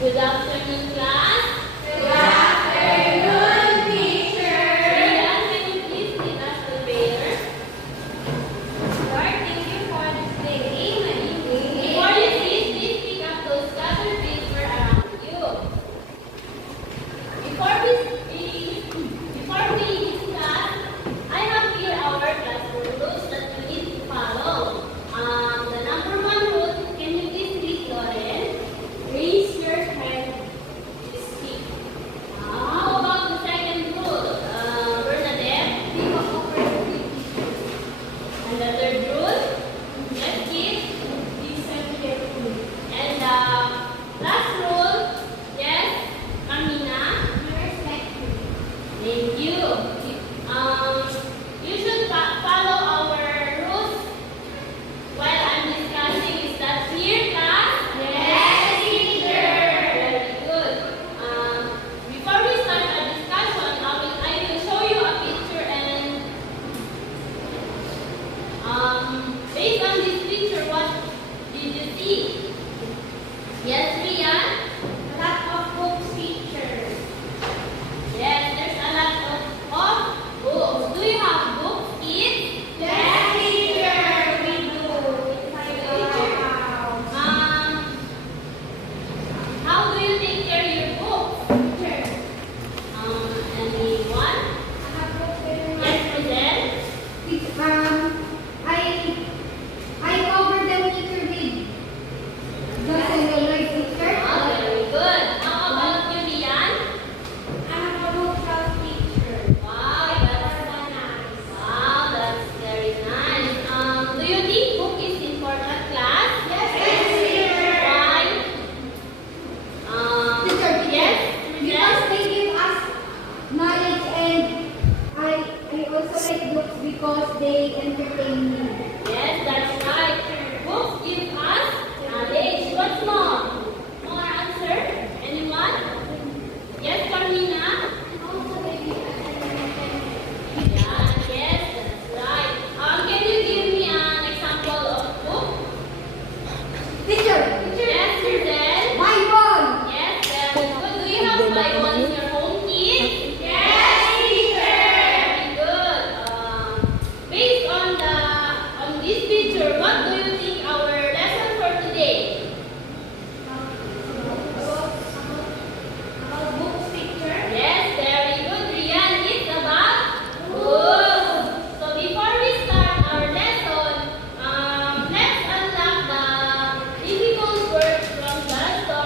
Good afternoon, class. Good afternoon, teacher. Rian, can you please lead us the prayer? Lord, thank you for this day. Before you please pick up those scattered paper around you. Before we discuss, I have here our classroom rules that you need to follow. The number one rule, can you please read, Lauren? Raise your hand to speak. How about the second rule? Bernadette? Pick up over the teacher. And the third rule? Yes, kids? Listen carefully. And the last rule? Yes, Amina? Respectfully. Thank you. You should follow our rules while I'm discussing. Is that clear, class? Yes, teacher. Very good. Before we start our discussion, I will show you a picture and based on this picture, what did you see? Yes, Rian? A lot of books, teacher. Yes, there's a lot of books. Do you have books, kids? Yes, teacher. We do. It's my house. How do you take care of your books? Teacher. Anyone? I have books in my Yes, Rosel? I cover them with your read. Just in the right, teacher. Very good. How about you, Rian? I have a bookshelf, teacher. Wow, Organized. that's very nice. Do you think book is important, class? Yes, teacher. Why? Teacher, Yes, because they give us knowledge, and I also like books because they entertain me.